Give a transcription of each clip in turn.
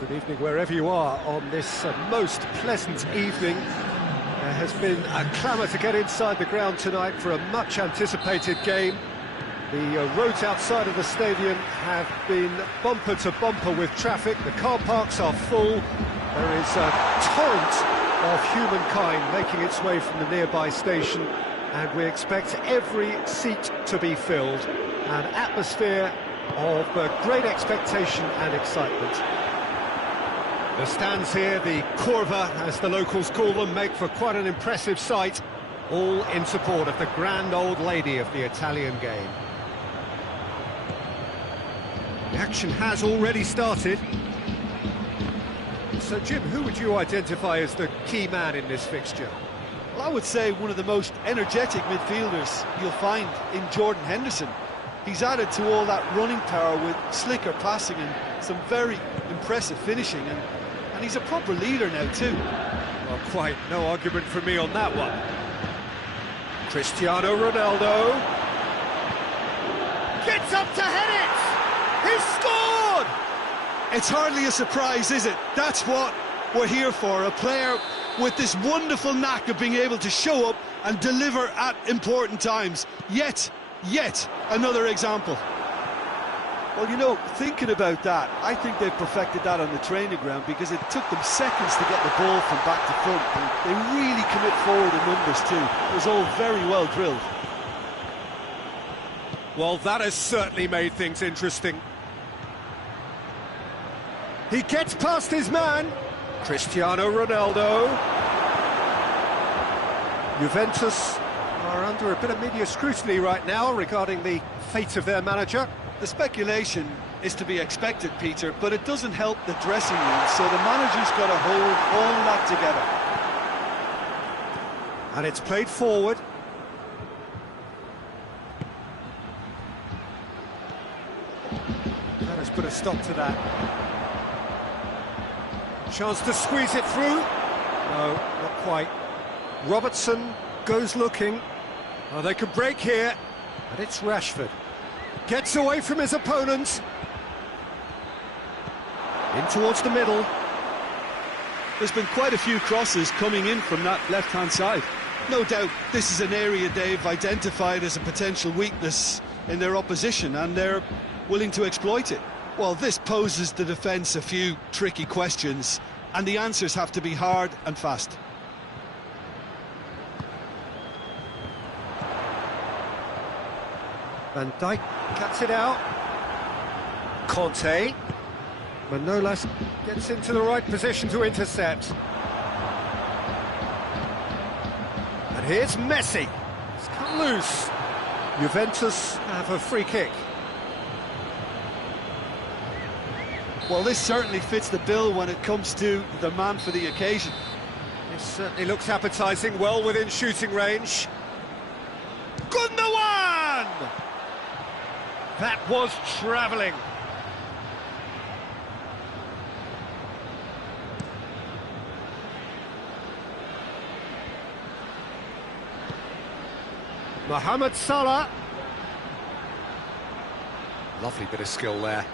Good evening wherever you are on this most pleasant evening. There has been a clamour to get inside the ground tonight for a much-anticipated game. The roads outside of the stadium have been bumper to bumper with traffic. The car parks are full. There is a torrent of humankind making its way from the nearby station, and we expect every seat to be filled. An atmosphere of great expectation and excitement. The stands here, the curva, as the locals call them, make for quite an impressive sight, all in support of the grand old lady of the Italian game. The action has already started. So, Jim, who would you identify as the key man in this fixture? Well, I would say one of the most energetic midfielders you'll find in Jordan Henderson. He's added to all that running power with slicker passing and some very impressive finishing, and he's a proper leader now too. Well, quite no argument from me on that one. Cristiano Ronaldo gets up to head it! He's scored! It's hardly a surprise, is it? That's what we're here for, a player with this wonderful knack of being able to show up and deliver at important times. Yet another example. Well, you know, thinking about that, I think they've perfected that on the training ground, because it took them seconds to get the ball from back to front, and they really commit forward in numbers too. It was all very well drilled. Well, that has certainly made things interesting. He gets past his man, Cristiano Ronaldo. Juventus are under a bit of media scrutiny right now regarding the fate of their manager. The speculation is to be expected, Peter, but it doesn't help the dressing room, so the manager's got to hold all that together. And it's played forward. That has put a stop to that. Chance to squeeze it through. No, not quite. Robertson goes looking. Oh, they could break here. And it's Rashford. Gets away from his opponent. In towards the middle. There's been quite a few crosses coming in from that left-hand side. No doubt this is an area they've identified as a potential weakness in their opposition, and they're willing to exploit it. Well, this poses the defence a few tricky questions, and the answers have to be hard and fast. Van Dijk cuts it out. Conte. Manolas gets into the right position to intercept. And here's Messi. It's cut loose. Juventus have a free kick. Well, this certainly fits the bill when it comes to the man for the occasion. This certainly looks appetising, well within shooting range. Gundogan! That was travelling. Mohamed Salah. Lovely bit of skill there.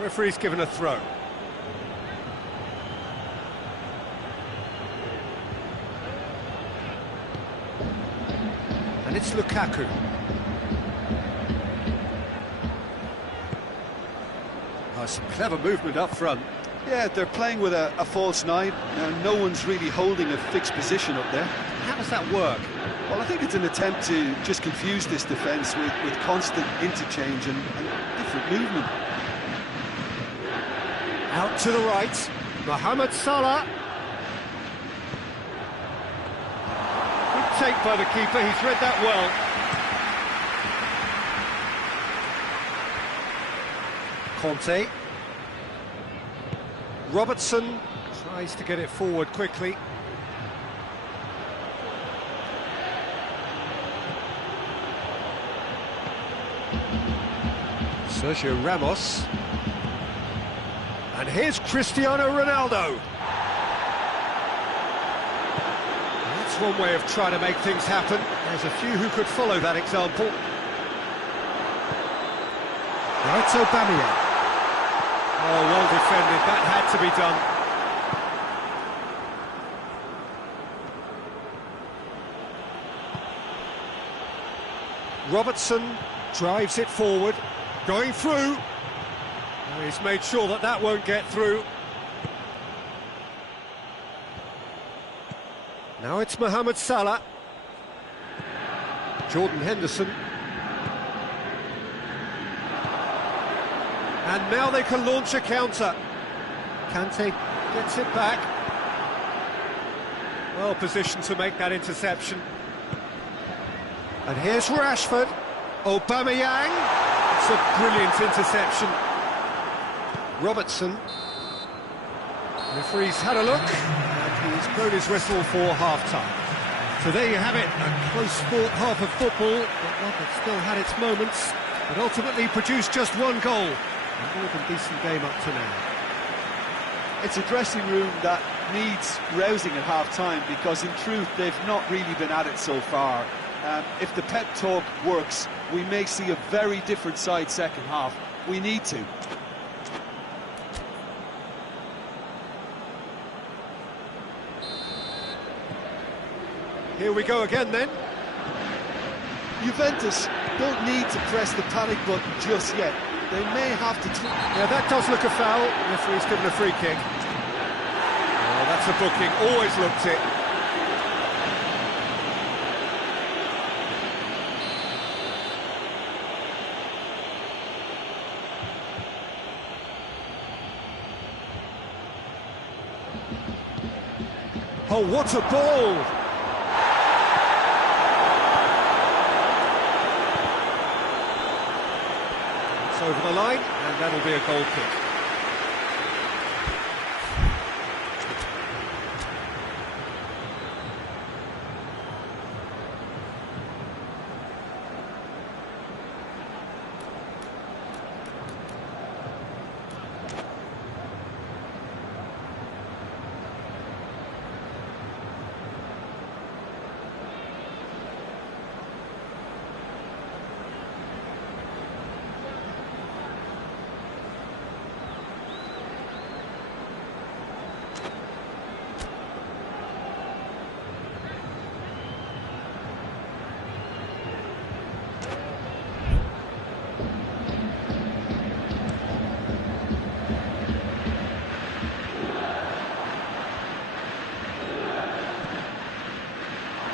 Referee's given a throw. And it's Lukaku. Oh, some clever movement up front. Yeah, they're playing with a false nine. No one's really holding a fixed position up there. How does that work? Well, I think it's an attempt to just confuse this defence with constant interchange and different movement. Out to the right, Mohamed Salah. Good take by the keeper, he's read that well. Conte. Robertson tries to get it forward quickly. Sergio Ramos. And here's Cristiano Ronaldo. That's one way of trying to make things happen. There's a few who could follow that example. Right, Aubameyang. Oh, well defended, that had to be done. Robertson drives it forward, going through. And he's made sure that that won't get through. Now it's Mohamed Salah. Jordan Henderson. And now they can launch a counter. Kante gets it back. Well positioned to make that interception. And here's Rashford. Aubameyang. It's a brilliant interception. Robertson. Referee's had a look, and he's blown his whistle for half-time. So there you have it, a close-fought half of football, but one that still had its moments, but ultimately produced just one goal. A more than decent game up to now. It's a dressing room that needs rousing at half-time, because in truth they've not really been at it so far. If the pep talk works, we may see a very different side second half. We need to. Here we go again then. Juventus don't need to press the panic button just yet. They may have to... Yeah, that does look a foul. The referee's given a free kick. Oh, that's a booking. Always looked it. Oh, what a ball! It's over the line, and that'll be a goal kick.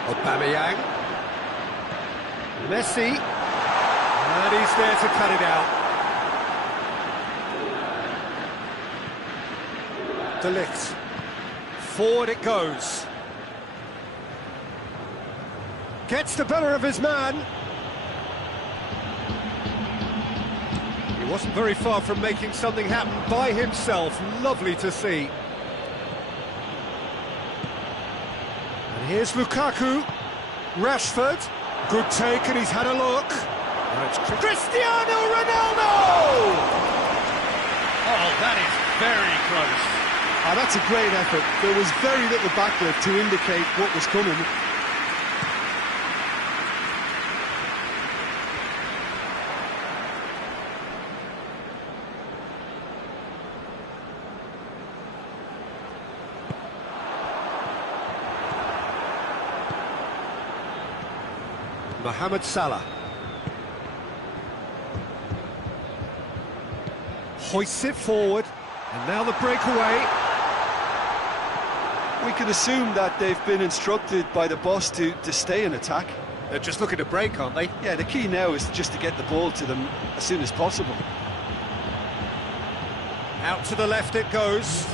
Aubameyang, Messi, and he's there to cut it out. De Ligt, forward it goes. Gets the better of his man. He wasn't very far from making something happen by himself. Lovely to see. Here's Lukaku, Rashford, good take, and he's had a look. Now it's Cristiano Ronaldo! Oh, that is very close. Oh, that's a great effort. There was very little backlift to indicate what was coming. Mohamed Salah hoists it forward, and now the breakaway. We can assume that they've been instructed by the boss to stay in attack. They're just looking to break, aren't they? Yeah, the key now is just to get the ball to them as soon as possible. Out to the left it goes.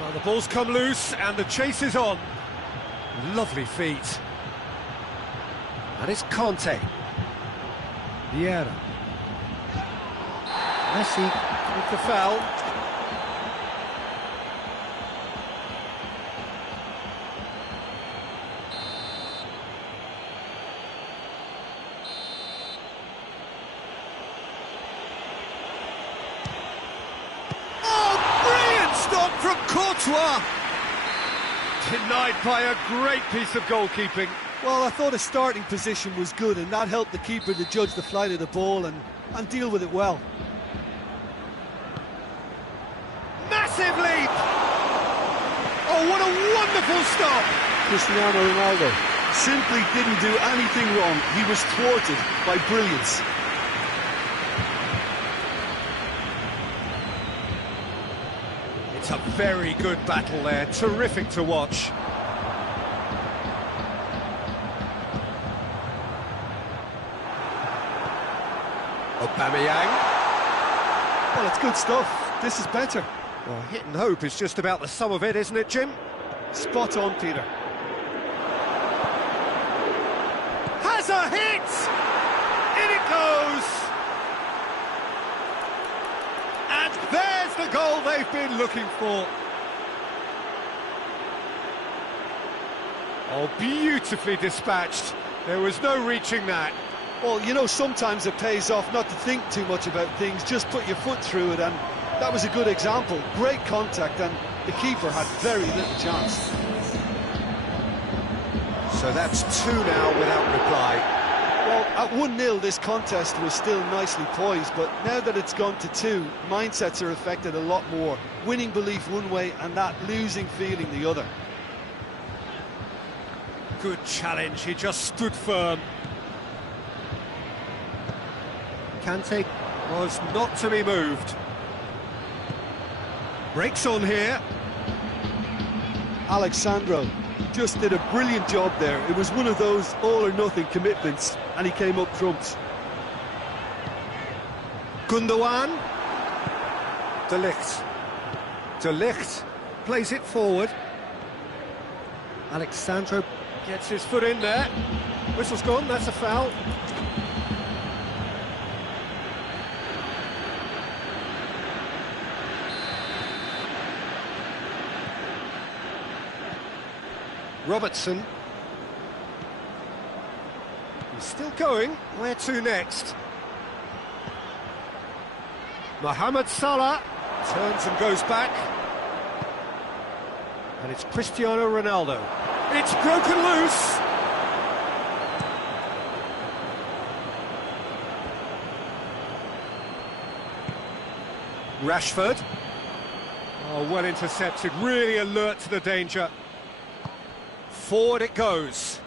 Well, the ball's come loose, and the chase is on. Lovely feet. And it's Kante. Vieira. Messi with the foul. Oh, brilliant stop from Courtois! Denied by a great piece of goalkeeping. Well, I thought his starting position was good, and that helped the keeper to judge the flight of the ball and deal with it well. Massive leap! Oh, what a wonderful stop! Cristiano Ronaldo simply didn't do anything wrong. He was thwarted by brilliance. It's a very good battle there, terrific to watch. Aubameyang. Well, it's good stuff. This is better. Well, hit and hope is just about the sum of it, isn't it, Jim? Spot on, Peter. Has a hit! In it goes! And there's the goal they've been looking for. Oh, beautifully dispatched. There was no reaching that. Well, you know, sometimes it pays off not to think too much about things, just put your foot through it, and that was a good example. Great contact, and the keeper had very little chance. So that's 2 now without reply. Well, at 1-0, this contest was still nicely poised, but now that it's gone to 2, mindsets are affected a lot more. Winning belief one way, and that losing feeling the other. Good challenge, he just stood firm. Kante was not to be moved. Breaks on here. Alexandro just did a brilliant job there. It was one of those all-or-nothing commitments, and he came up trumps. Gundogan. De Ligt. De Ligt plays it forward. Alexandro gets his foot in there. Whistle's gone, that's a foul. Robertson. He's still going. Where to next? Mohamed Salah turns and goes back. And it's Cristiano Ronaldo. It's broken loose. Rashford. Oh, well intercepted. Really alert to the danger. Forward it goes.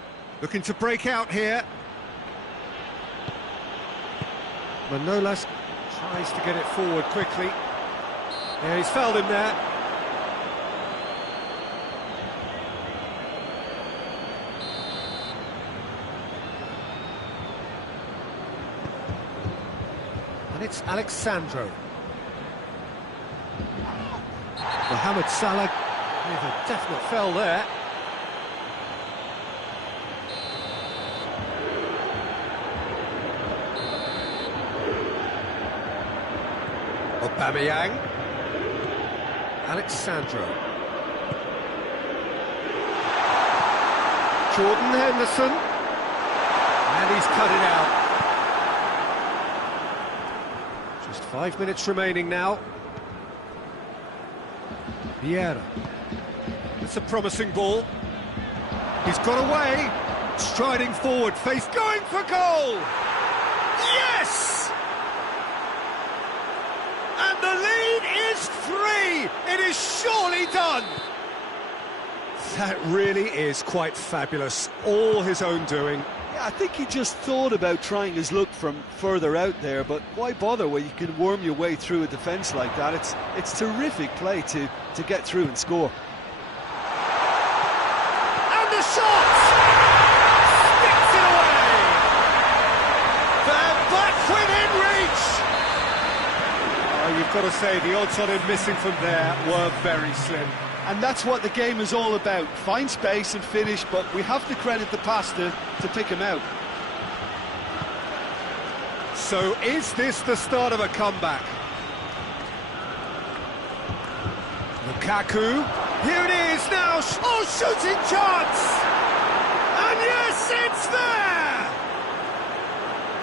Looking to break out here. Manolas tries to get it forward quickly. Yeah, he's fouled him there. And it's Alexandro. Mohamed Salah with a definite foul there. Aubameyang. Alexandro. Jordan Henderson. And he's cut it out. Just 5 minutes remaining now. Vieira. It's a promising ball. He's got away. Striding forward. Face going for goal. Yes! And the lead is 3! It is surely done! That really is quite fabulous. All his own doing. Yeah, I think he just thought about trying his luck from further out there, but why bother when you can worm your way through a defence like that? It's terrific play to get through and score. And the shot! Sticks it away! They're back within reach! Oh, you've got to say, the odds on him missing from there were very slim. And that's what the game is all about. Find space and finish, but we have to credit the pass to pick him out. So is this the start of a comeback? Lukaku. Here it is now. Oh, shooting chance! And yes, it's there!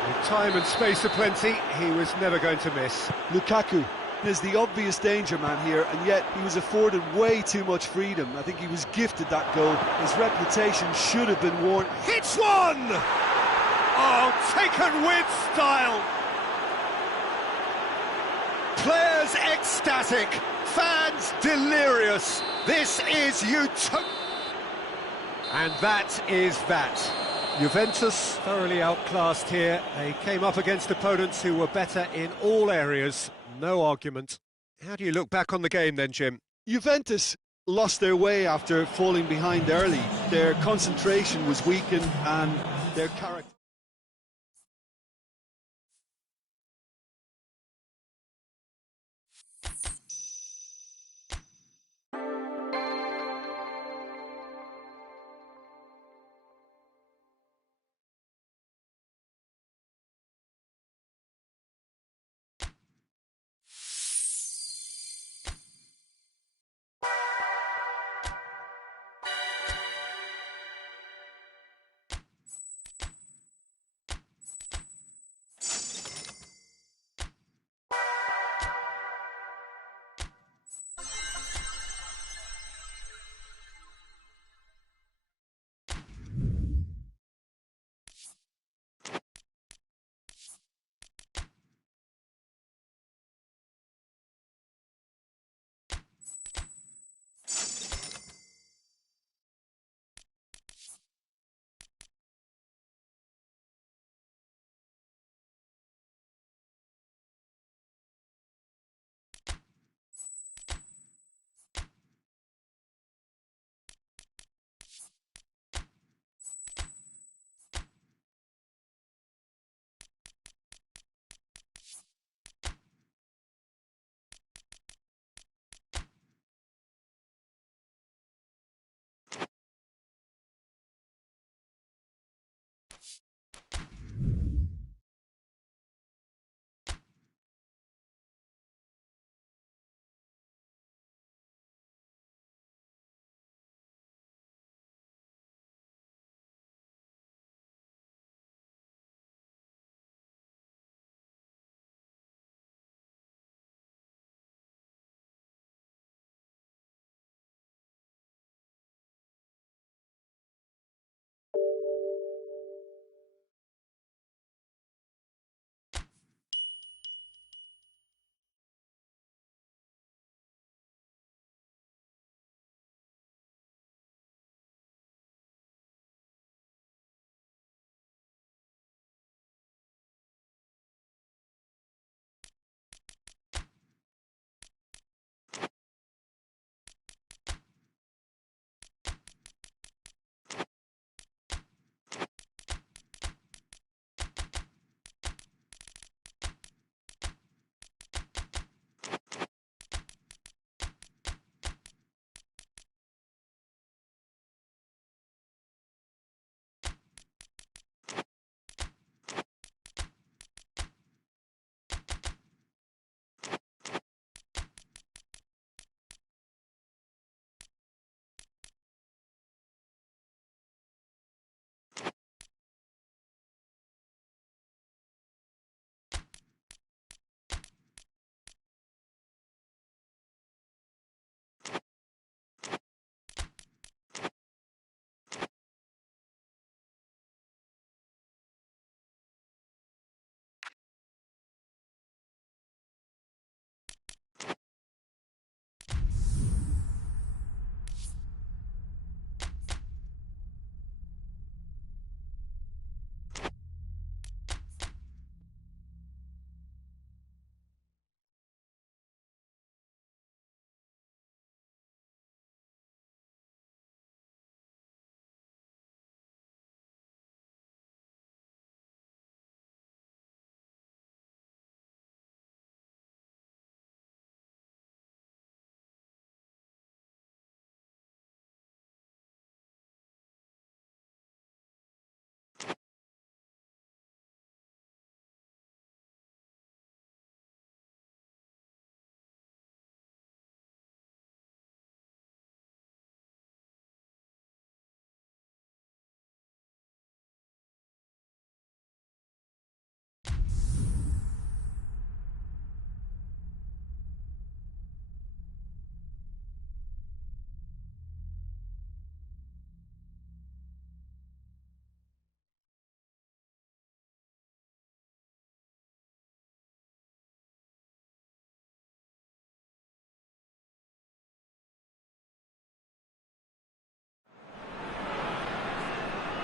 With time and space aplenty, he was never going to miss. Lukaku is the obvious danger man here, and yet he was afforded way too much freedom. I think he was gifted that goal. His reputation should have been warned. Hits one! Oh, taken with style! Players ecstatic, fans delirious. This is utopia. And that is that. Juventus thoroughly outclassed here. They came up against opponents who were better in all areas. No argument. How do you look back on the game then, Jim? Juventus lost their way after falling behind early. Their concentration was weakened and their character...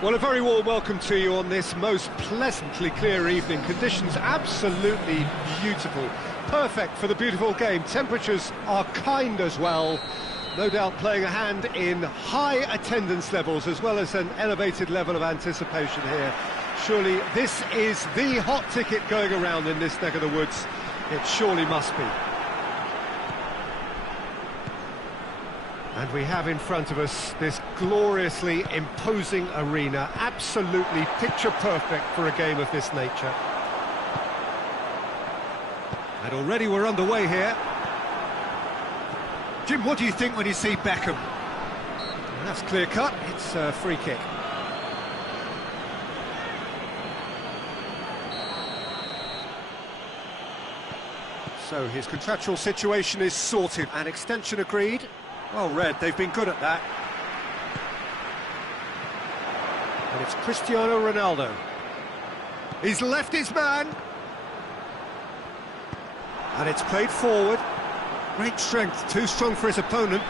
Well, a very warm welcome to you on this most pleasantly clear evening. Conditions absolutely beautiful. Perfect for the beautiful game. Temperatures are kind as well. No doubt playing a hand in high attendance levels as well as an elevated level of anticipation here. Surely this is the hot ticket going around in this neck of the woods. It surely must be. And we have in front of us this gloriously imposing arena, absolutely picture perfect for a game of this nature. And already we're underway here. Jim, what do you think when you see Beckham? Well, that's clear cut, it's a free kick. So his contractual situation is sorted. An extension agreed. Well read, they've been good at that. And it's Cristiano Ronaldo. He's left his man. And it's played forward. Great strength, too strong for his opponent.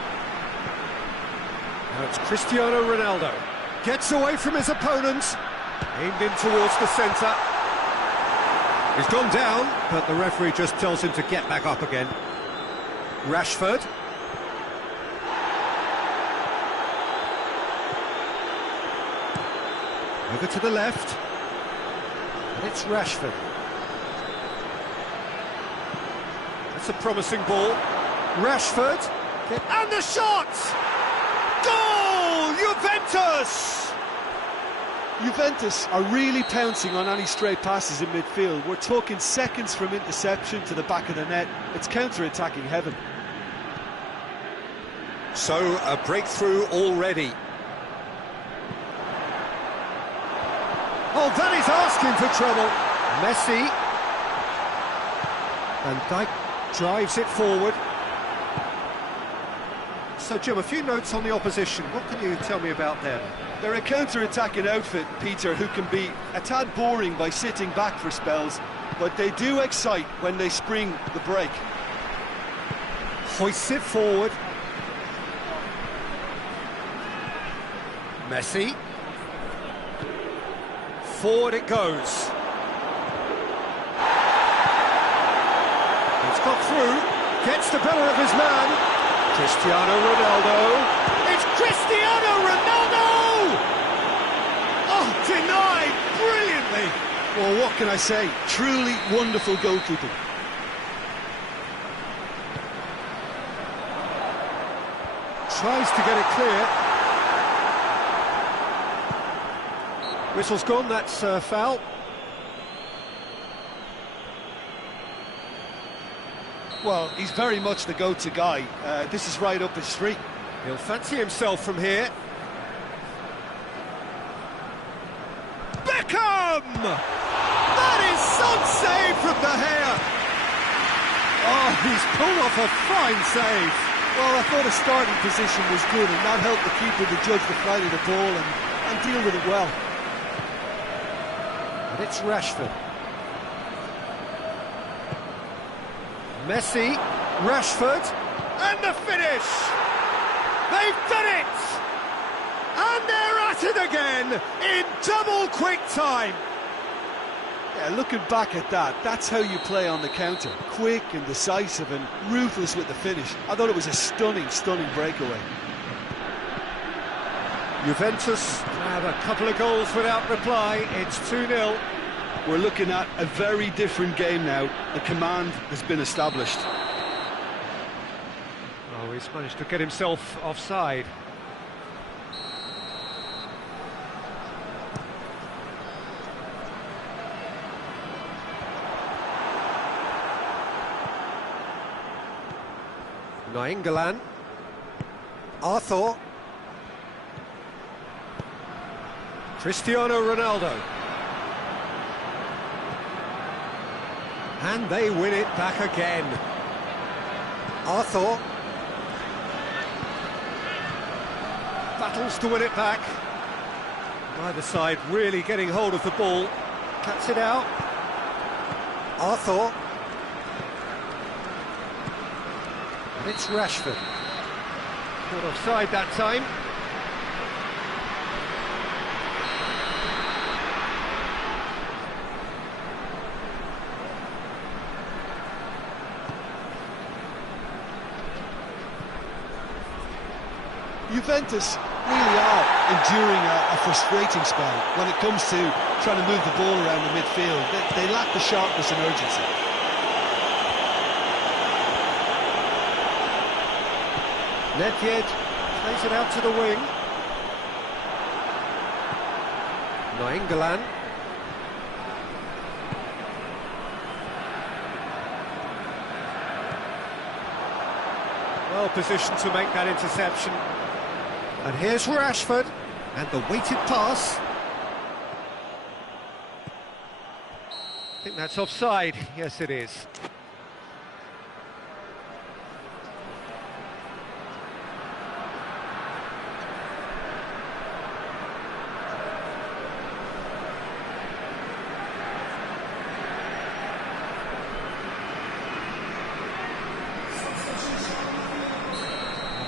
Now it's Cristiano Ronaldo. Gets away from his opponent. Aimed in towards the centre. He's gone down, but the referee just tells him to get back up again. Rashford. Over to the left. And it's Rashford. That's a promising ball. Rashford. And the shot! Goal! Juventus! Juventus are really pouncing on any stray passes in midfield. We're talking seconds from interception to the back of the net. It's counter-attacking heaven. So, a breakthrough already. Oh, that is asking for trouble. Messi. Van Dijk drives it forward. So, Jim, a few notes on the opposition. What can you tell me about them? They're a counter-attacking outfit, Peter, who can be a tad boring by sitting back for spells, but they do excite when they spring the break. Hoists it forward. Messi. Forward it goes. He's got through, gets the better of his man. Cristiano Ronaldo. It's Cristiano Ronaldo! Oh, denied brilliantly. Well, what can I say? Truly wonderful goalkeeping. Tries to get it clear. Whistle's gone, that's foul. Well, he's very much the go-to guy. This is right up his street. He'll fancy himself from here. Beckham! That is some save from the hair. Oh, he's pulled off a fine save. Well, I thought his starting position was good, and that helped the keeper to judge the flight of the ball and deal with it well. And it's Rashford. Messi, Rashford, and the finish! They've done it! And they're at it again, in double quick time! Yeah, looking back at that, that's how you play on the counter. Quick and decisive and ruthless with the finish. I thought it was a stunning, stunning breakaway. Juventus have a couple of goals without reply. It's 2-0. We're looking at a very different game now. The command has been established. Oh, he's managed to get himself offside. Nainggolan. Arthur. Cristiano Ronaldo. And they win it back again. Arthur. Battles to win it back. Neither side really getting hold of the ball. Cuts it out. Arthur. And it's Rashford. Caught offside that time. Juventus really are enduring a frustrating spell when it comes to trying to move the ball around the midfield. They lack the sharpness and urgency. Nedved plays it out to the wing. Nainggolan. Well positioned to make that interception. And here's Rashford, and the weighted pass. I think that's offside. Yes, it is.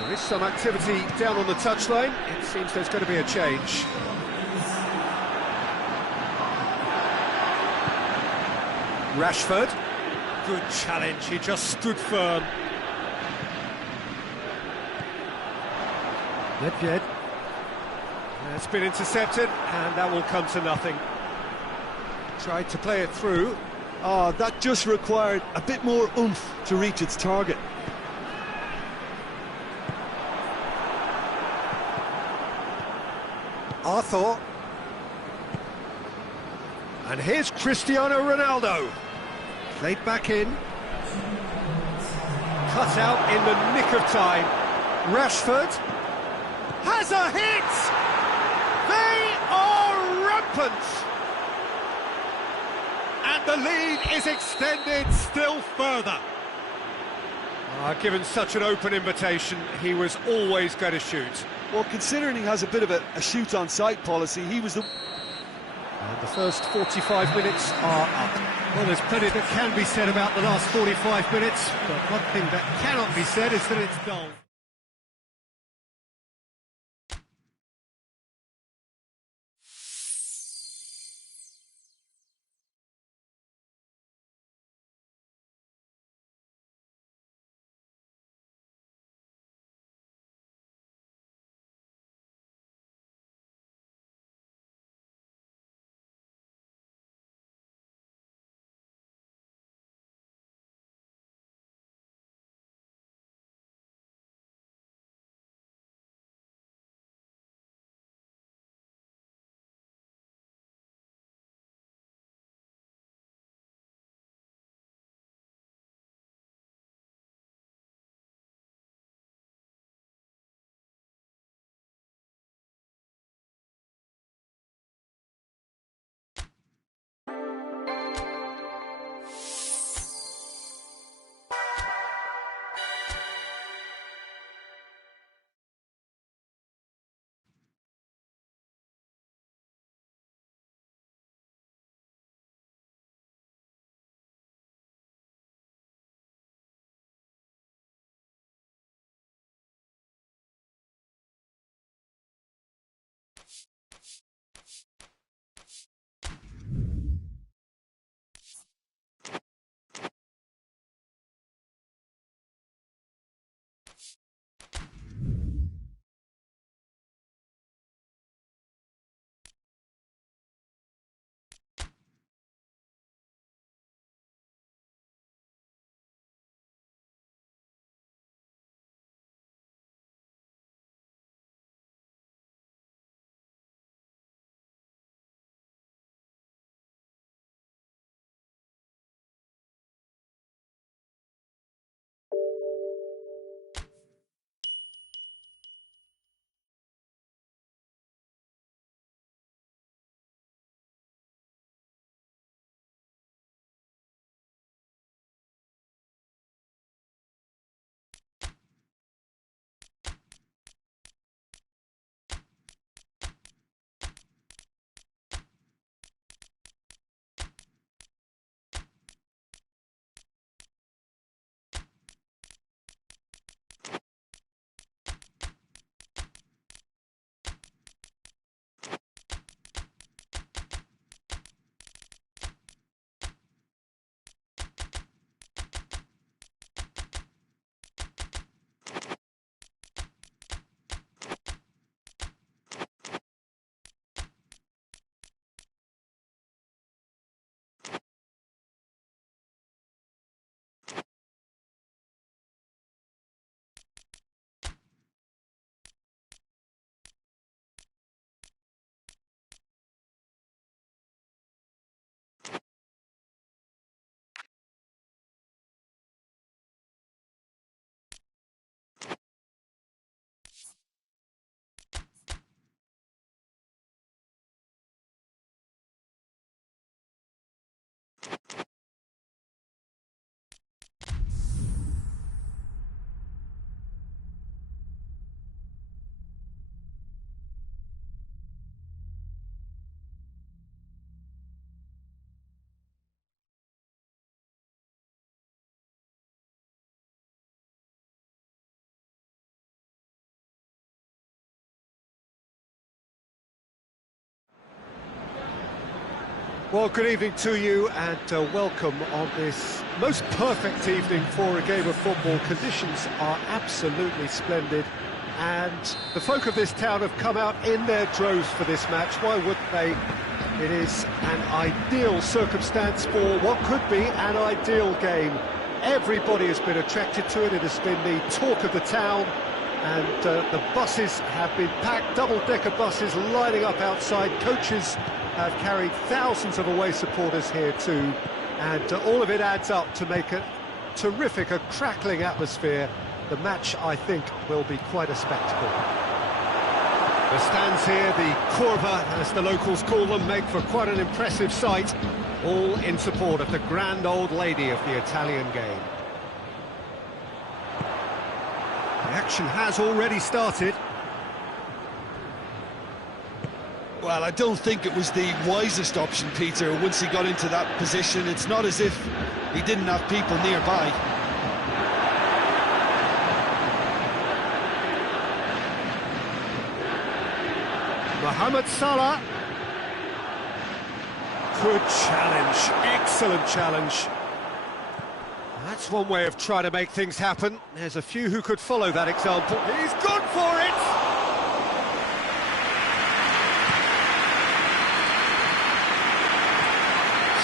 There is some activity down on the touchline. It seems there's going to be a change. Rashford. Good challenge, he just stood firm. Nedved. It's been intercepted, and that will come to nothing. Tried to play it through. Oh, that just required a bit more oomph to reach its target. Arthur. And here's Cristiano Ronaldo. Played back in. Cut out in the nick of time. Rashford has a hit! They are rampant! And the lead is extended still further. Given such an open invitation, he was always going to shoot. Well, considering he has a bit of a shoot-on-sight policy, he was the... And the first 45 minutes are up. Well, there's plenty that can be said about the last 45 minutes, but one thing that cannot be said is that it's dull. Well, good evening to you and welcome on this most perfect evening for a game of football. Conditions are absolutely splendid and the folk of this town have come out in their droves for this match. Why wouldn't they? It is an ideal circumstance for what could be an ideal game. Everybody has been attracted to it. It has been the talk of the town, and the buses have been packed, double-decker buses lining up outside. Coaches have carried thousands of away supporters here too, and all of it adds up to make a terrific, a crackling atmosphere. The match, I think, will be quite a spectacle. The stands here, the curva, as the locals call them, make for quite an impressive sight, all in support of the grand old lady of the Italian game. The action has already started. Well, I don't think it was the wisest option, Peter, once he got into that position. It's not as if he didn't have people nearby. Mohamed Salah. Good challenge, excellent challenge. That's one way of trying to make things happen. There's a few who could follow that example. He's gone for it!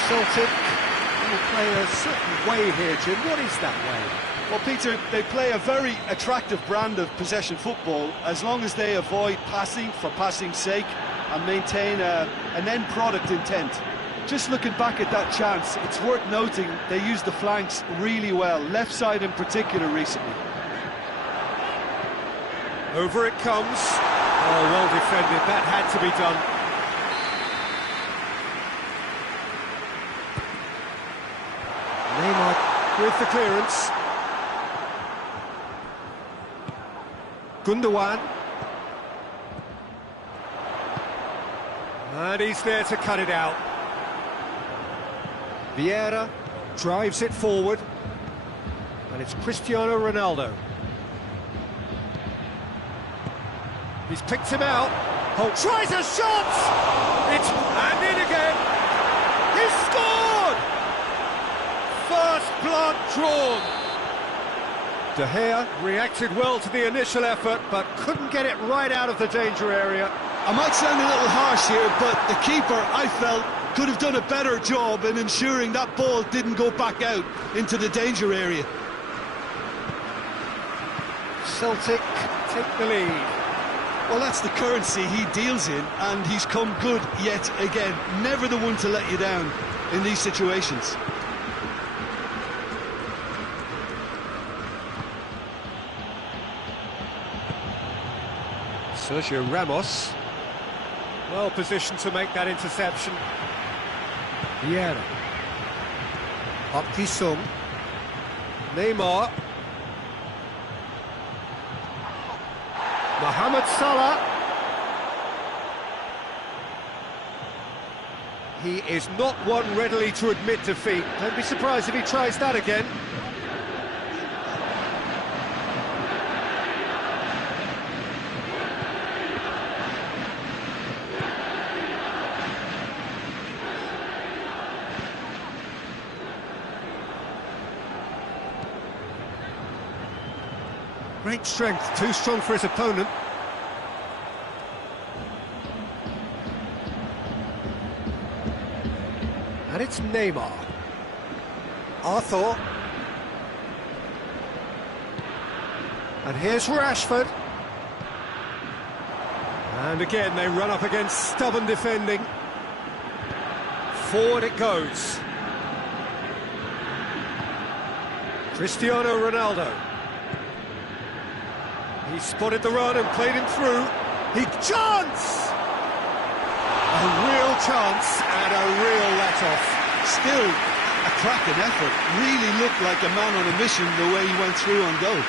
Celtic will play a certain way here, Jim. What is that way? Well, Peter, they play a very attractive brand of possession football as long as they avoid passing for passing's sake and maintain an end product intent. Just looking back at that chance, it's worth noting they used the flanks really well, left side in particular recently. Over it comes. Oh, well defended. That had to be done. Neymar with the clearance. Gundogan. And he's there to cut it out. Vieira drives it forward. And it's Cristiano Ronaldo. He's picked him out. Oh, tries a shot! It's and in again. He's scored! First blood drawn. De Gea reacted well to the initial effort, but couldn't get it right out of the danger area. I might sound a little harsh here, but the keeper, I felt, could have done a better job in ensuring that ball didn't go back out into the danger area. Celtic take the lead. Well, that's the currency he deals in, and he's come good yet again. Never the one to let you down in these situations. Sergio Ramos, well positioned to make that interception. Vieira, Sung, Neymar, Mohamed Salah. He is not one readily to admit defeat. Don't be surprised if he tries that again. Great strength, too strong for his opponent. And it's Neymar. Arthur. And here's Rashford. And again they run up against stubborn defending. Forward it goes. Cristiano Ronaldo. He spotted the run and played him through. Chance! A real chance and a real let-off. Still a cracking effort. Really looked like a man on a mission the way he went through on goal.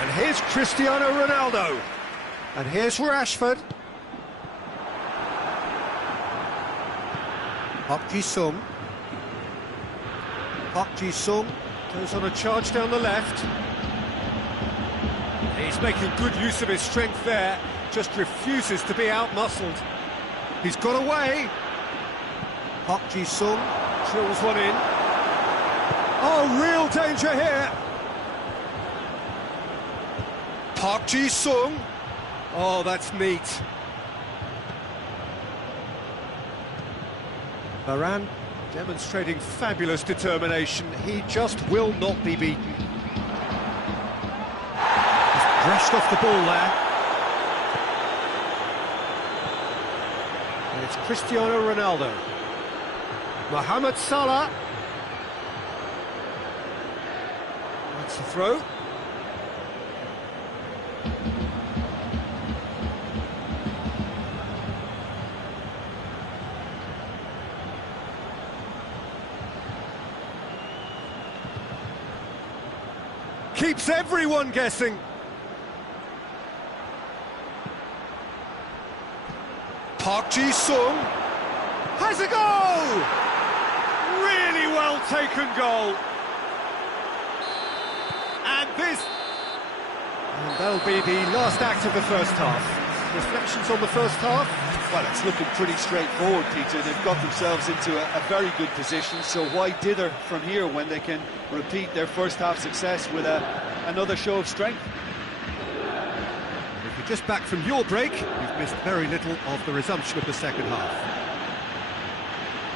And here's Cristiano Ronaldo. And here's Rashford. Sung. Sung goes on a charge down the left. He's making good use of his strength there, just refuses to be out-muscled. He's got away. Park Ji-sung drills one in. Oh, real danger here. Park Ji-sung. Oh, that's neat. Varane demonstrating fabulous determination. He just will not be beaten. He's brushed off the ball there. And it's Cristiano Ronaldo. Mohamed Salah. That's the throw. Keeps everyone guessing. Park Ji-sung has a goal! Really well taken goal. And that'll be the last act of the first half. Reflections on the first half? Well, it's looking pretty straightforward, Peter. They've got themselves into a very good position, so why dither from here when they can repeat their first half success with another show of strength? If you're just back from your break, you've missed very little of the resumption of the second half.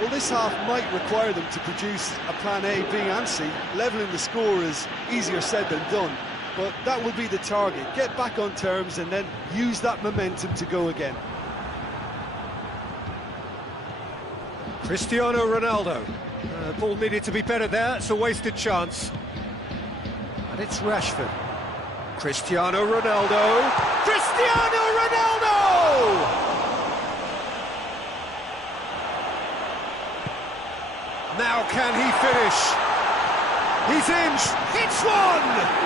Well, this half might require them to produce a plan A, B and C. Levelling the score is easier said than done, but that will be the target. Get back on terms and then use that momentum to go again. Cristiano Ronaldo. Ball needed to be better there, it's a wasted chance. And it's Rashford. Cristiano Ronaldo. Cristiano Ronaldo! Now can he finish? He's in. It's one!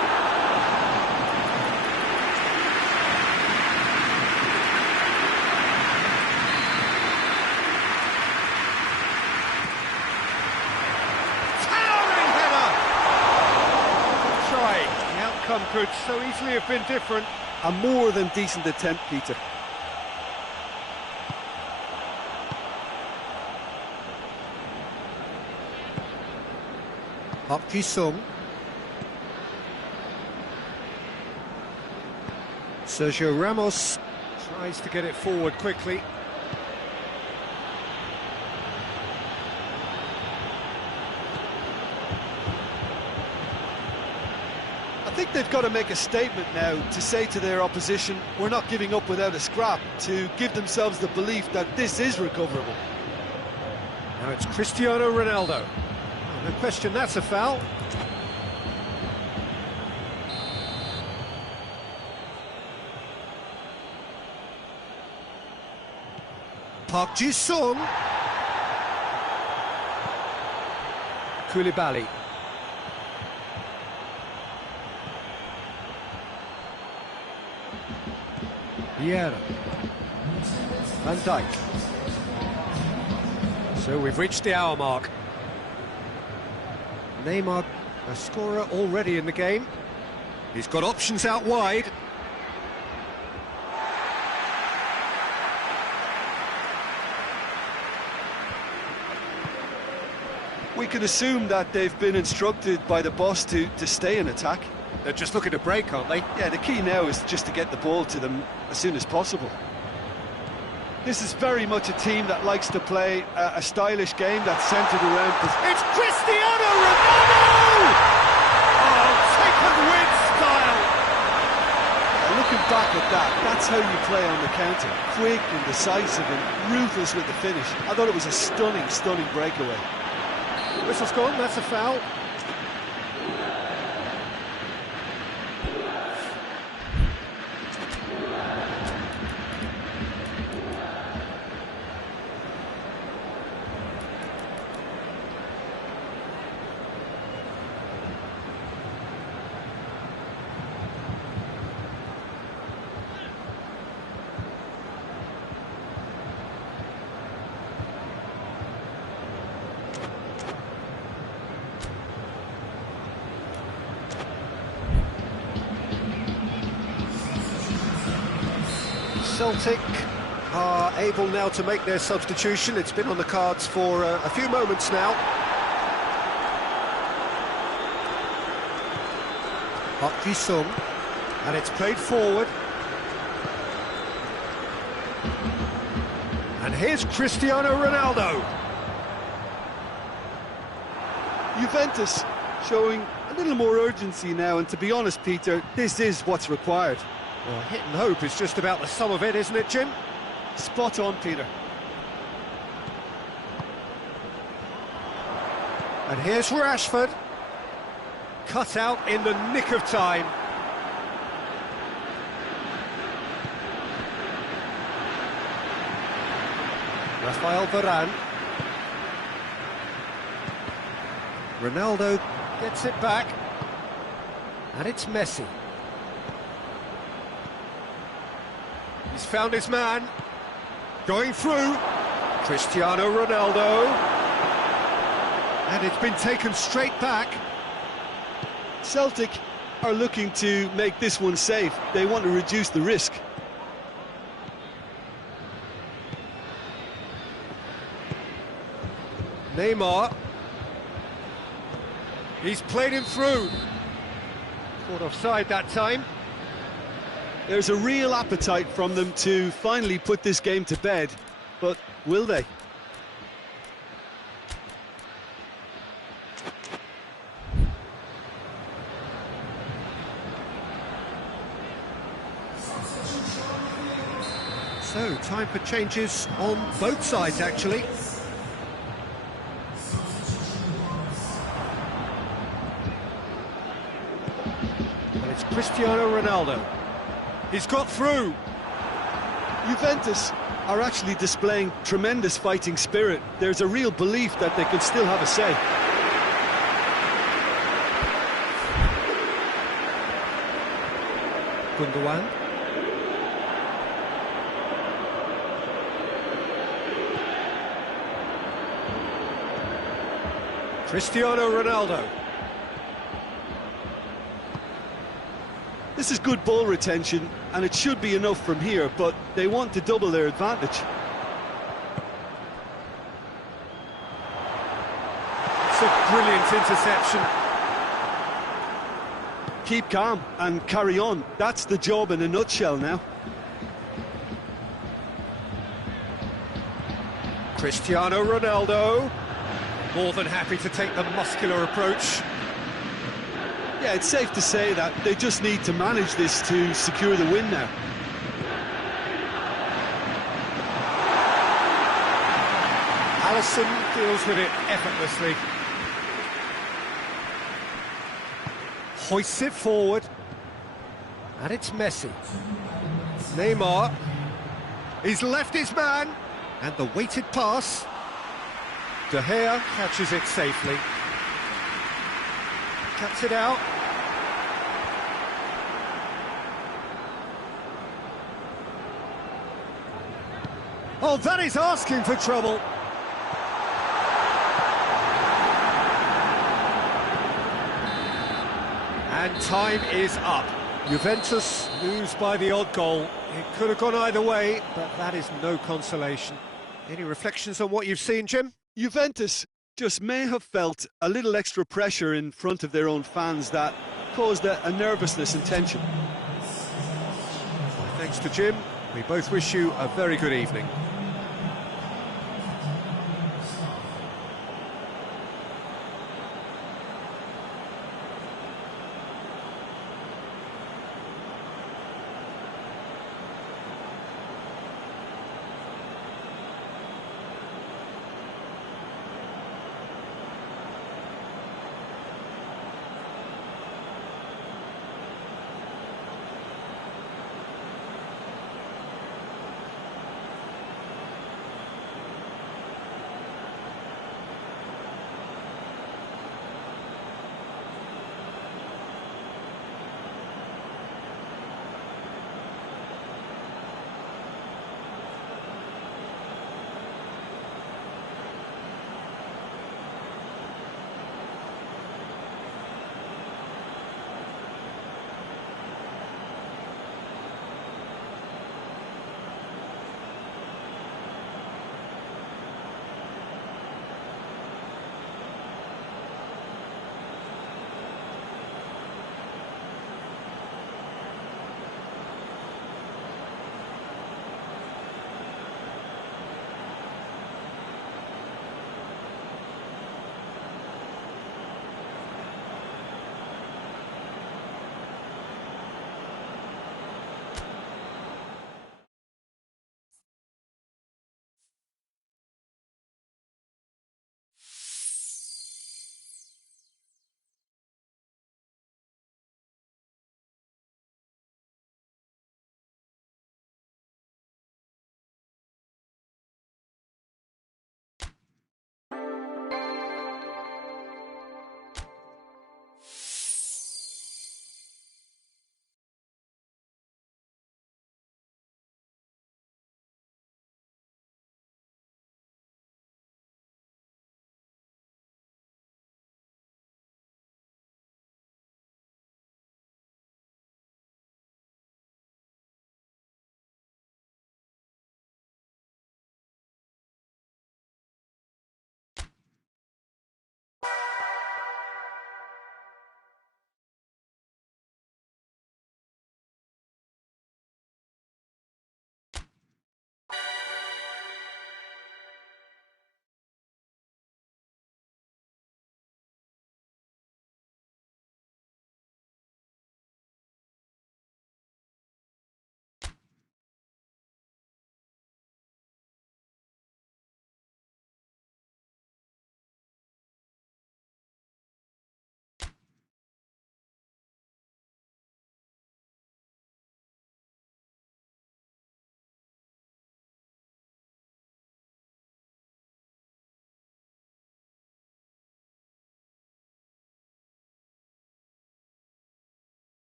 Could so easily have been different. A more than decent attempt, Peter. Park Ji-sung. Sergio Ramos tries to get it forward quickly. I think they've got to make a statement now to say to their opposition, we're not giving up without a scrap, to give themselves the belief that this is recoverable. Now it's Cristiano Ronaldo. Oh, no question, that's a foul. Park Ji-sung. Koulibaly. Vieira. Van Dijk. So we've reached the hour mark. Neymar, a scorer already in the game. He's got options out wide. We can assume that they've been instructed by the boss to stay in attack. They're just looking to break, aren't they? Yeah, the key now is just to get the ball to them as soon as possible. This is very much a team that likes to play a stylish game that's centred around... It's Cristiano Ronaldo! Oh, taken with style! Looking back at that, that's how you play on the counter. Quick and decisive and ruthless with the finish. I thought it was a stunning, stunning breakaway. Whistle's gone, that's a foul. Celtic are able now to make their substitution. It's been on the cards for a few moments now. Park Ji-sung, and it's played forward. And here's Cristiano Ronaldo. Juventus showing a little more urgency now, and to be honest, Peter, this is what's required. Well, hit and hope is just about the sum of it, isn't it, Jim? Spot on, Peter. And here's Rashford. Cut out in the nick of time. Rafael Varane. Ronaldo gets it back. And it's Messi. He's found his man. Going through. Cristiano Ronaldo. And it's been taken straight back. Celtic are looking to make this one safe. They want to reduce the risk. Neymar. He's played him through. Caught offside that time. There's a real appetite from them to finally put this game to bed, but will they? So, time for changes on both sides, actually. And it's Cristiano Ronaldo. He's got through. Juventus are actually displaying tremendous fighting spirit. There's a real belief that they can still have a say. Gundogan. Cristiano Ronaldo. This is good ball retention, and it should be enough from here, but they want to double their advantage. It's a brilliant interception. Keep calm and carry on. That's the job in a nutshell now. Cristiano Ronaldo. More than happy to take the muscular approach. Yeah, it's safe to say that they just need to manage this to secure the win now. Alisson deals with it effortlessly. Hoists it forward. And it's Messi. Neymar. He's left his man. And the weighted pass. De Gea catches it safely. Cuts it out. Oh, that is asking for trouble. And time is up. Juventus lose by the odd goal. It could have gone either way, but that is no consolation. Any reflections on what you've seen, Jim? Juventus just may have felt a little extra pressure in front of their own fans that caused a nervousness and tension. Thanks to Jim. We both wish you a very good evening.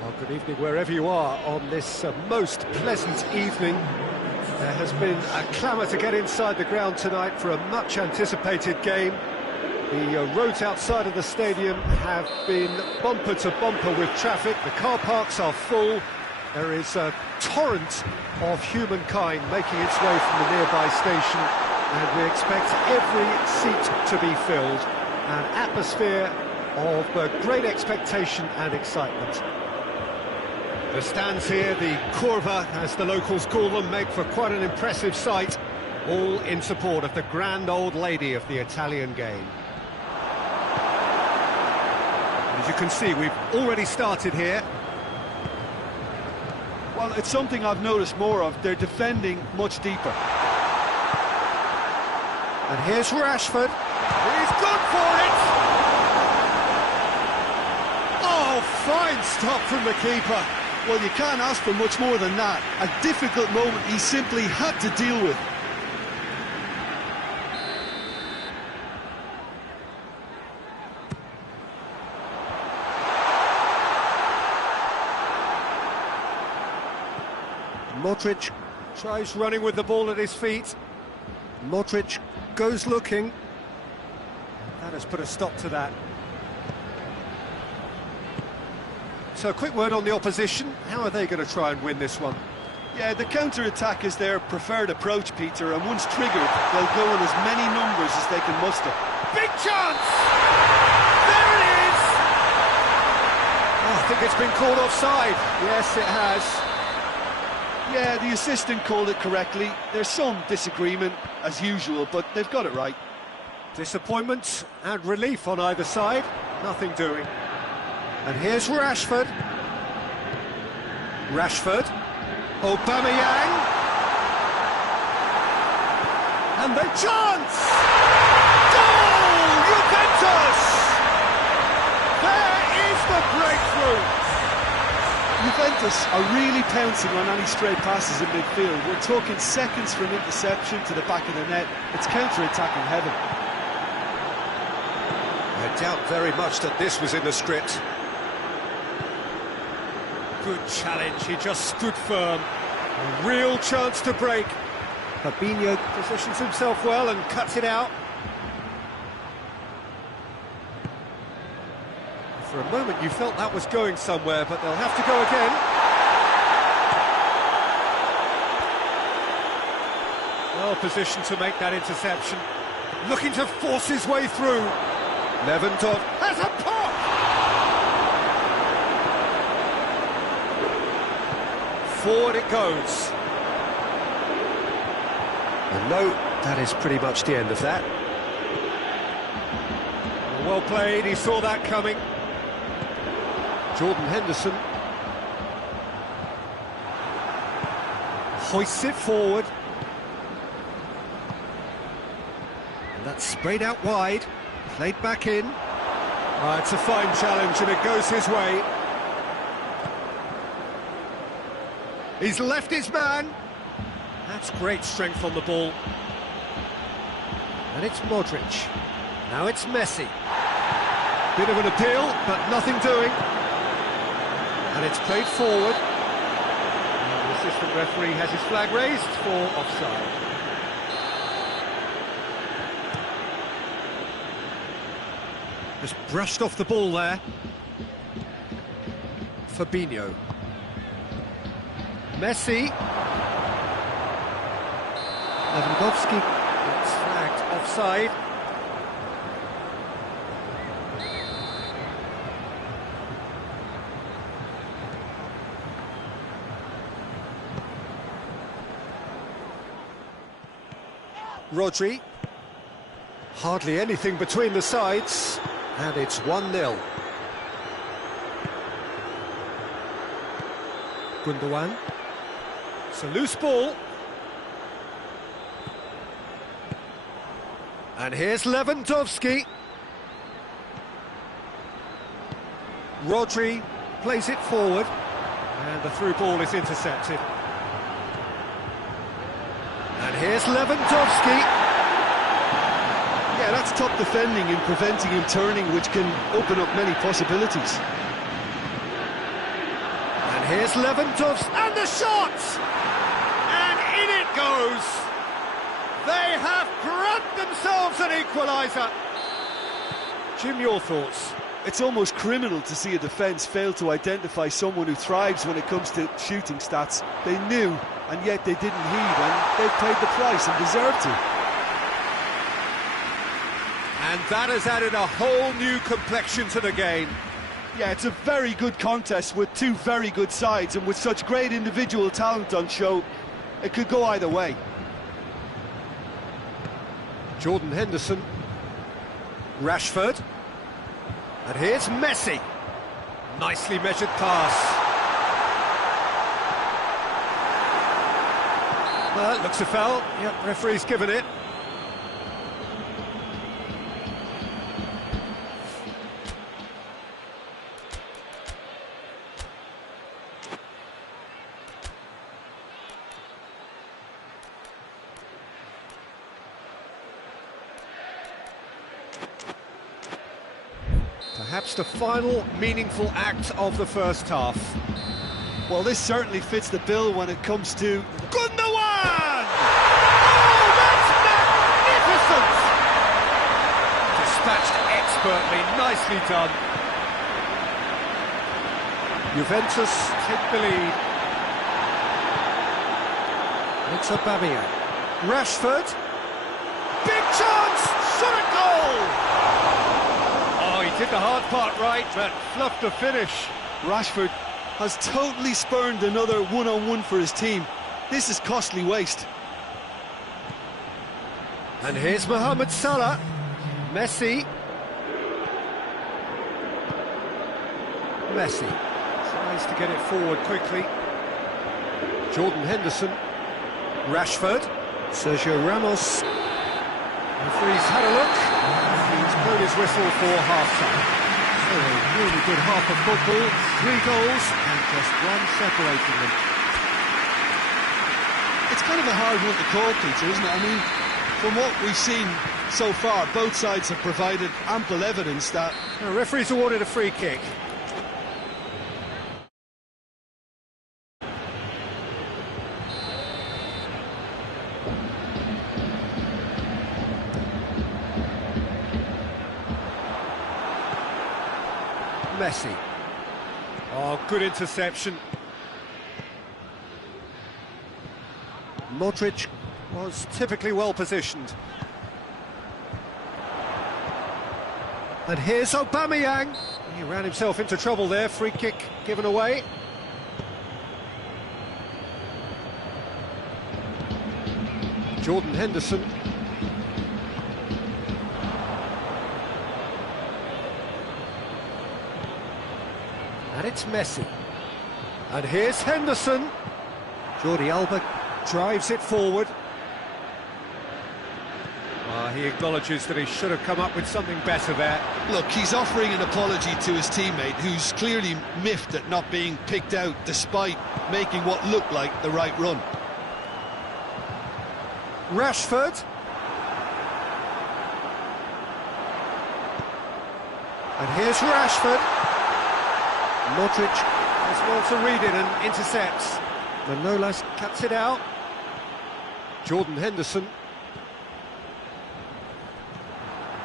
Well, good evening wherever you are on this most pleasant evening. There has been a clamour to get inside the ground tonight for a much-anticipated game. The roads outside of the stadium have been bumper to bumper with traffic. The car parks are full. There is a torrent of humankind making its way from the nearby station, and we expect every seat to be filled. An atmosphere of great expectation and excitement. The stands here, the curva, as the locals call them, make for quite an impressive sight, all in support of the grand old lady of the Italian game. As you can see, we've already started here. Well, it's something I've noticed more of. They're defending much deeper. And here's Rashford. He's gone for it! Oh, fine stop from the keeper. Well, you can't ask for much more than that. A difficult moment he simply had to deal with. Modric tries running with the ball at his feet. Modric goes looking. That has put a stop to that. So a quick word on the opposition. How are they going to try and win this one? Yeah, the counter-attack is their preferred approach, Peter, and once triggered, they'll go in as many numbers as they can muster. Big chance! There it is! Oh, I think it's been called offside. Yes, it has. Yeah, the assistant called it correctly. There's some disagreement, as usual, but they've got it right. Disappointment and relief on either side. Nothing doing. And here's Rashford. Rashford. Aubameyang. And the chance! Goal! Juventus! There is the breakthrough! Juventus are really pouncing on any stray passes in midfield. We're talking seconds from interception to the back of the net. It's counter-attacking heaven. I doubt very much that this was in the script. Good challenge, he just stood firm. A real chance to break. Fabinho positions himself well and cuts it out. For a moment you felt that was going somewhere, but they'll have to go again. Well positioned to make that interception. Looking to force his way through. Lewandowski has a pop! Forward it goes. And no, that is pretty much the end of that. Well played, he saw that coming. Jordan Henderson hoists it forward. And that's sprayed out wide, played back in. It's a fine challenge and it goes his way. He's left his man. That's great strength on the ball. And it's Modric. Now it's Messi. Bit of an appeal, but nothing doing. And it's played forward. And the assistant referee has his flag raised for offside. Just brushed off the ball there. Fabinho. Messi. Lewandowski gets flagged offside. Rodri. Hardly anything between the sides, and it's 1-0. Gundogan. It's a loose ball. And here's Lewandowski. Rodri plays it forward, and the through ball is intercepted. And here's Lewandowski. Yeah, that's top defending and preventing him turning, which can open up many possibilities. And here's Lewandowski, and the shot! And in it goes! They have grabbed themselves an equaliser. Jim, your thoughts? It's almost criminal to see a defence fail to identify someone who thrives when it comes to shooting stats. They knew, and yet they didn't heed, and they've paid the price and deserve to. And that has added a whole new complexion to the game. Yeah, it's a very good contest with two very good sides, and with such great individual talent on show, it could go either way. Jordan Henderson. Rashford. And here's Messi. Nicely measured pass. Well, it looks a foul. Yep, referee's given it. Perhaps the final meaningful act of the first half. Well, this certainly fits the bill when it comes to Gundogan! Oh, that's magnificent! Dispatched expertly, nicely done. Juventus take the lead. It's Aubameyang. Rashford. Big chance! Shot at goal! Did the hard part right, but fluffed the finish. Rashford has totally spurned another one-on-one for his team. This is costly waste. And here's Mohamed Salah. Messi. Messi tries to get it forward quickly. Jordan Henderson. Rashford. Sergio Ramos. Referee's had a look. He's blown his whistle for half-time. So a really good half of football, 3 goals and just one separating them. It's kind of a hard one to call, Peter, isn't it? I mean, from what we've seen So far, both sides have provided ample evidence that... The referee's awarded a free kick. Messi. Oh, good interception. Modric was typically well positioned. And here's Aubameyang. He ran himself into trouble there. Free kick given away. Jordan Henderson. And it's Messi. And here's Henderson. Jordi Alba drives it forward. He acknowledges that he should have come up with something better there. Look, he's offering an apology to his teammate, who's clearly miffed at not being picked out despite making what looked like the right run. Rashford. And here's Rashford. Modric has well to read it and intercepts. Manolas cuts it out. Jordan Henderson.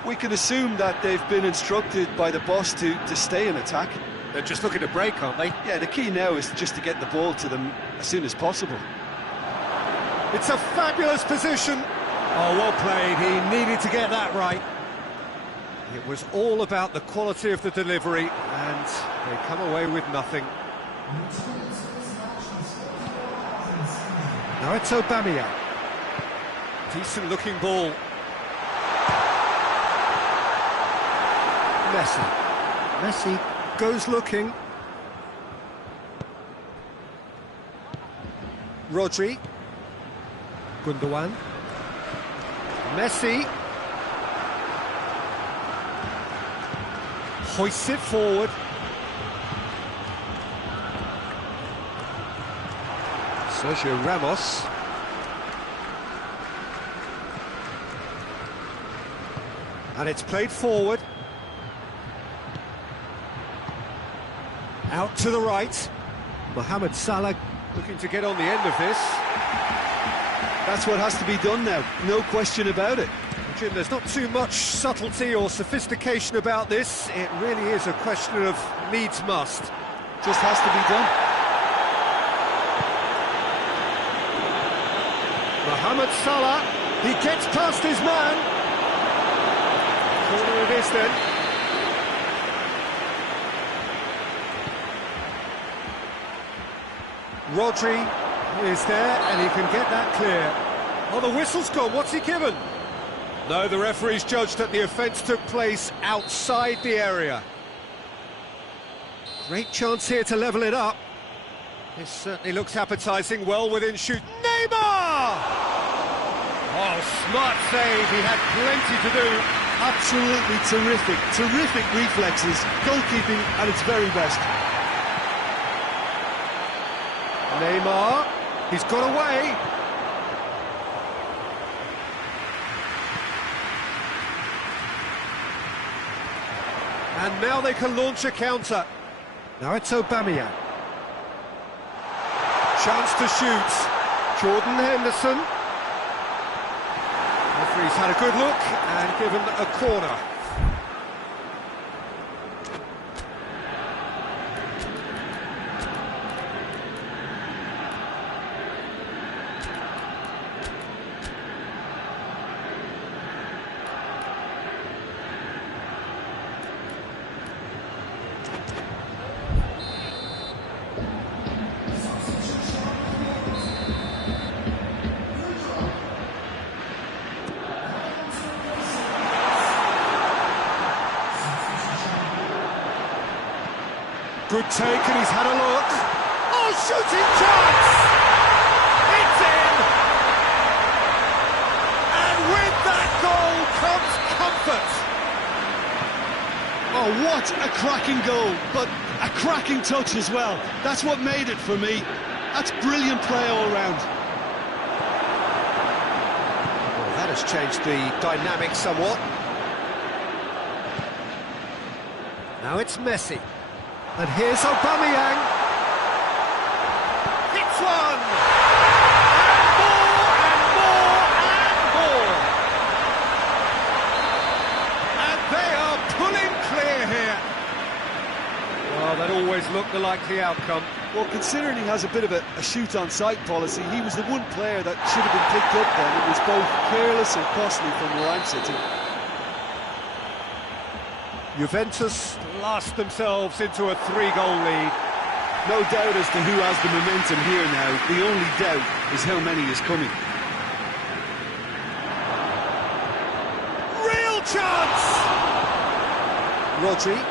We can assume that they've been instructed by the boss to stay in attack. They're just looking to break, aren't they? Yeah, the key now is just to get the ball to them as soon as possible. It's a fabulous position. Oh, well played. He needed to get that right. It was all about the quality of the delivery, and they come away with nothing. Now it's Aubameyang. Decent looking ball. Messi goes looking. Rodri. Gundogan. Messi. Hoists it forward. Sergio Ramos. And it's played forward. Out to the right. Mohamed Salah looking to get on the end of this. That's what has to be done now, no question about it. Jim, there's not too much subtlety or sophistication about this. It really is a question of needs must. Just has to be done. Mohamed Salah, he gets past his man. Corner it is then. Rodri is there, and he can get that clear. Oh, the whistle's gone. What's he given? No, the referee's judged that the offence took place outside the area. Great chance here to level it up. This certainly looks appetising, well within shoot. Neymar! Oh, smart save. He had plenty to do. Absolutely terrific, terrific reflexes. Goalkeeping at its very best. Neymar, he's got away. And now they can launch a counter. Now it's Aubameyang. Chance to shoot. Jordan Henderson. Referee's had a good look and given a corner. Good take, and he's had a look. Oh, shooting chance! It's in! And with that goal comes comfort. Oh, what a cracking goal, but a cracking touch as well. That's what made it for me. That's brilliant play all round. Well, that Has changed the dynamic somewhat. Now it's Messi. And here's Aubameyang. Hits one! And more and more! And they are pulling clear here. Well, that always looked the likely outcome. Well, considering he has a bit of a shoot-on-sight policy, he was the one player that should have been picked up then. It was both careless and costly from Milan City. Juventus blast themselves into a 3-goal lead. No doubt as to who has the momentum here now. The only doubt is how many is coming. Real chance! Rodri.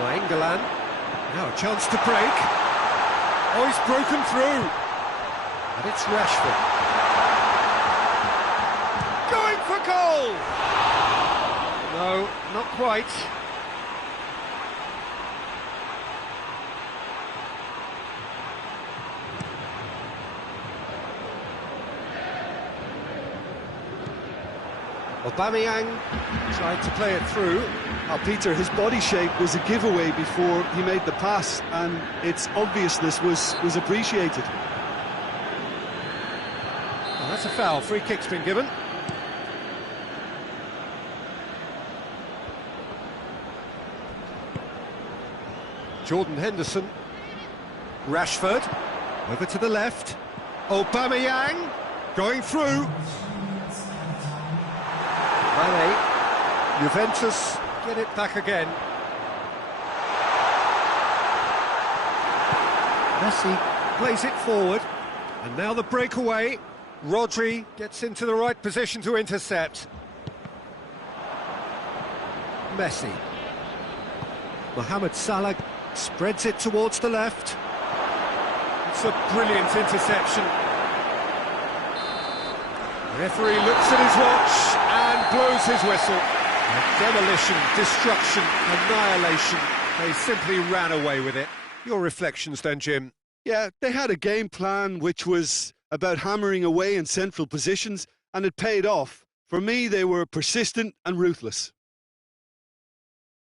Nainggolan. Now a chance to break. Oh, he's broken through. And it's Rashford. Going for goal! No, not quite. Aubameyang tried to play it through. Peter, his body shape was a giveaway before he made the pass, and its obviousness was appreciated. Well, that's a foul. Free kick's been given. Jordan Henderson. Rashford. Over to the left. Aubameyang. Going through. Mane. Juventus get it back again. Messi plays it forward. And now the breakaway. Rodri gets into the right position to intercept. Messi. Mohamed Salah spreads it towards the left. It's a brilliant interception. The referee looks at his watch and blows his whistle. Demolition, destruction, annihilation. They simply ran away with it. Your reflections then, Jim? Yeah, they had a game plan which was about hammering away in central positions, and it paid off. For me, they were persistent and ruthless.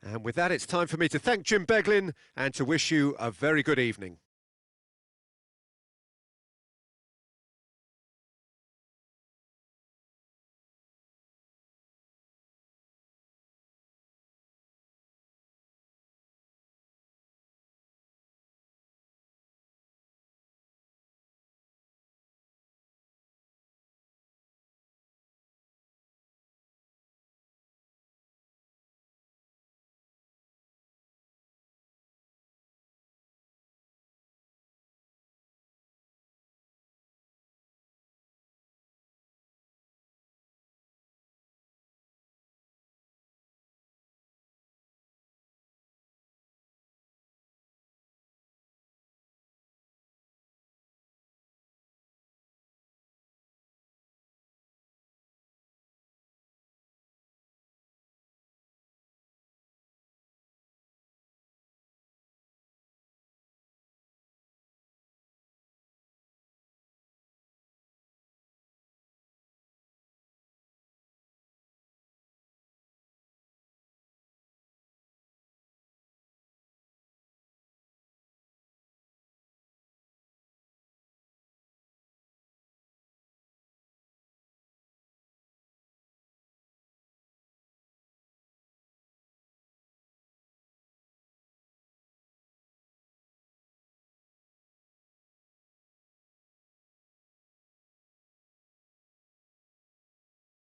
And with that, it's time for me to thank Jim Beglin and to wish you a very good evening.